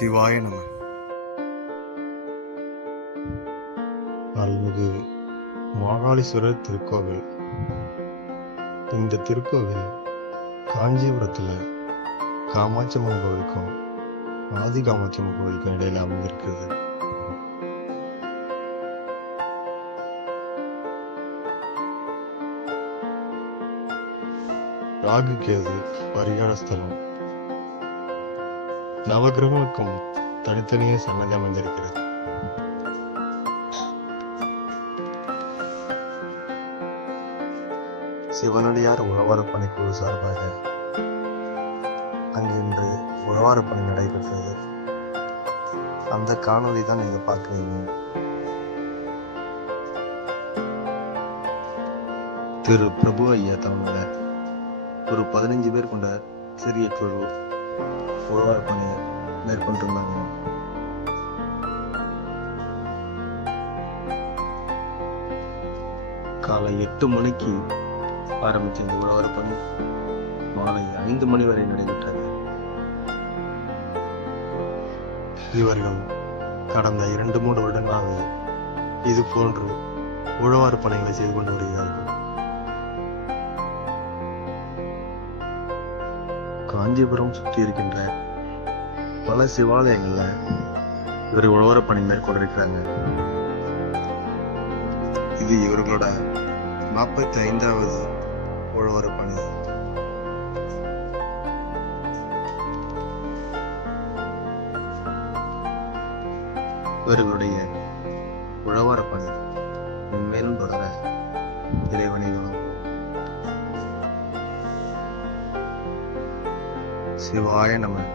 சிவாய நம. அருள்மிகு மாகாளீஸ்வரர் திருக்கோவில். இந்த திருக்கோவில் காஞ்சிபுரத்தில் காமாட்சி அம்மன் கோவிலுக்கும் ஆதி காமாட்சியம்மன் கோவிலுக்கும் இடையில அமைந்திருக்கிறது. ராகு கேது பரிகார ஸ்தலம் நவகிரகங்களுக்கும் தனித்தனியே சன்னதி அமைந்திருக்கிறது. சிவனடியார் உழவார பணிக்குழு சார்பாக அங்கு இன்று உழவார பணி நடைபெற்றது. அந்த காணொலி தான் நீங்க பார்க்குறீங்க. திரு பிரபு ஐயா தலைமையில ஒரு பதினஞ்சு பேர் கொண்ட சிறிய குழு உழவார பணி மேற்கொண்டிருந்தாங்க காலை எட்டு மணிக்கு ஆரம்பித்த இந்த உழவர் பணி மாலை ஐந்து மணி வரை நடைபெற்றது. இவர்கள் கடந்த இரண்டு மூன்று வருடங்களாக இது போன்று உழவார் பணிகளை செய்து கொண்டு வருகிறார்கள். காஞ்சிபுரம் சுற்றி இருக்கின்ற பல சிவாலயங்கள்ல இவர் உழவர பணி மேற்கொண்டிருக்கிறாங்க. இது இவர்களோட நாற்பத்தி ஐந்தாவது உழவர பணி. இவர்களுடைய உழவர பணி மேலும் தொடர இறைவனை வணங்குவோம் சிவாய நமன்